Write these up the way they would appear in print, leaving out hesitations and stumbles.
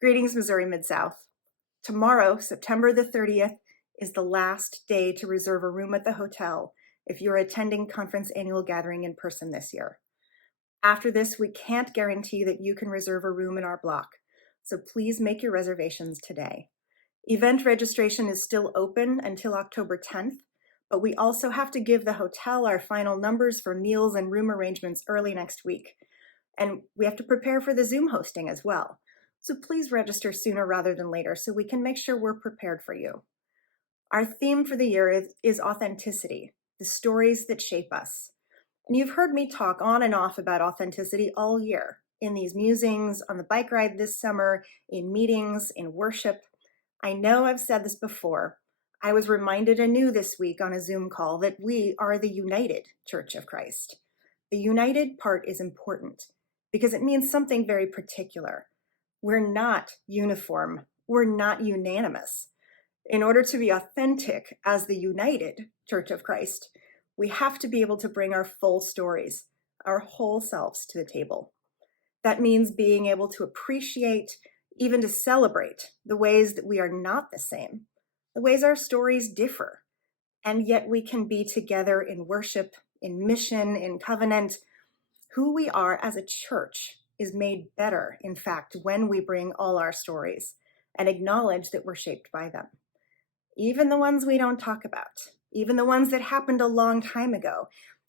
Greetings, Missouri Mid-South. Tomorrow, September the 30th, is the last day to reserve a room at the hotel if you're attending conference annual gathering in person this year. After this, we can't guarantee that you can reserve a room in our block, so please make your reservations today. Event registration is still open until October 10th, but we also have to give the hotel our final numbers for meals and room arrangements early next week. And we have to prepare for the Zoom hosting as well. So please register sooner rather than later so we can make sure we're prepared for you. Our theme for the year is authenticity, the stories that shape us. And you've heard me talk on and off about authenticity all year, in these musings, on the bike ride this summer, in meetings, in worship. I know I've said this before. I was reminded anew this week on a Zoom call that we are the united Church of Christ. The united part is important because it means something very particular. We're not uniform. We're not unanimous. In order to be authentic as the united Church of Christ, we have to be able to bring our full stories, our whole selves to the table. That means being able to appreciate, even to celebrate, the ways that we are not the same, the ways our stories differ, and yet we can be together in worship, in mission, in covenant. Who we are as a church is made better, in fact, when we bring all our stories and acknowledge that we're shaped by them. Even the ones we don't talk about, even the ones that happened a long time ago,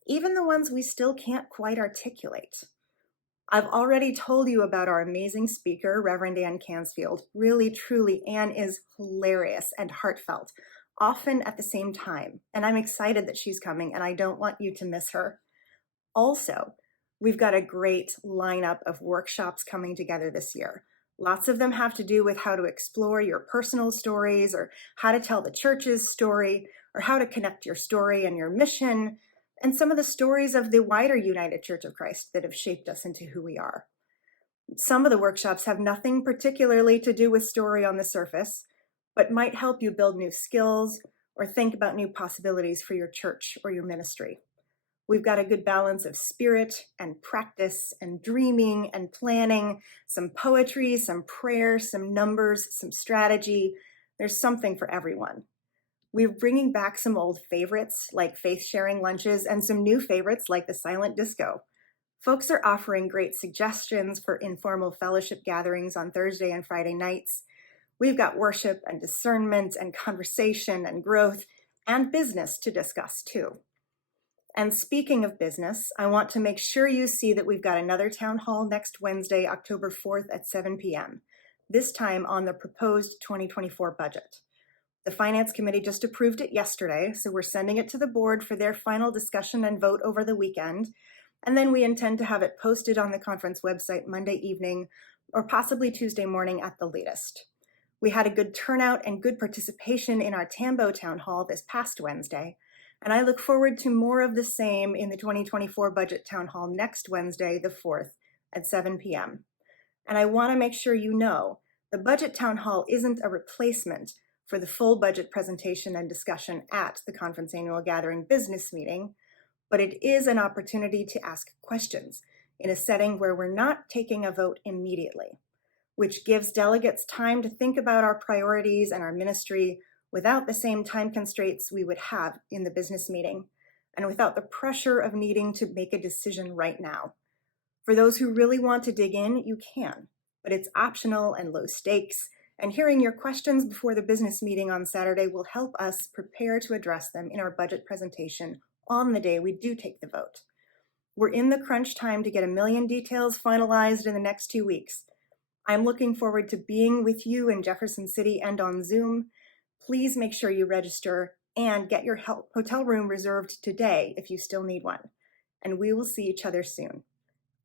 even the ones we still can't quite articulate. I've already told you about our amazing speaker, Reverend Ann Cansfield. Really, truly, Ann is hilarious and heartfelt, often at the same time. And I'm excited that she's coming, and I don't want you to miss her. Also, we've got a great lineup of workshops coming together this year. Lots of them have to do with how to explore your personal stories, or how to tell the church's story, or how to connect your story and your mission, and some of the stories of the wider United Church of Christ that have shaped us into who we are. Some of the workshops have nothing particularly to do with story on the surface, but might help you build new skills or think about new possibilities for your church or your ministry. We've got a good balance of spirit and practice and dreaming and planning, some poetry, some prayer, some numbers, some strategy. There's something for everyone. We're bringing back some old favorites like faith-sharing lunches and some new favorites like the silent disco. Folks are offering great suggestions for informal fellowship gatherings on Thursday and Friday nights. We've got worship and discernment and conversation and growth and business to discuss too. And speaking of business, I want to make sure you see that we've got another town hall next Wednesday, October 4th at 7 p.m., this time on the proposed 2024 budget. The Finance Committee just approved it yesterday, so we're sending it to the board for their final discussion and vote over the weekend. And then we intend to have it posted on the conference website Monday evening or possibly Tuesday morning at the latest. We had a good turnout and good participation in our Tambo Town Hall this past Wednesday, and I look forward to more of the same in the 2024 Budget Town Hall next Wednesday, the 4th, at 7 p.m. And I want to make sure you know the Budget Town Hall isn't a replacement for the full budget presentation and discussion at the Conference Annual Gathering business meeting, but it is an opportunity to ask questions in a setting where we're not taking a vote immediately, which gives delegates time to think about our priorities and our ministry without the same time constraints we would have in the business meeting, and without the pressure of needing to make a decision right now. For those who really want to dig in, you can, but it's optional and low stakes, and hearing your questions before the business meeting on Saturday will help us prepare to address them in our budget presentation on the day we do take the vote. We're in the crunch time to get a million details finalized in the next 2 weeks. I'm looking forward to being with you in Jefferson City and on Zoom. Please make sure you register and get your hotel room reserved today if you still need one. And we will see each other soon.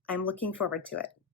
I'm looking forward to it.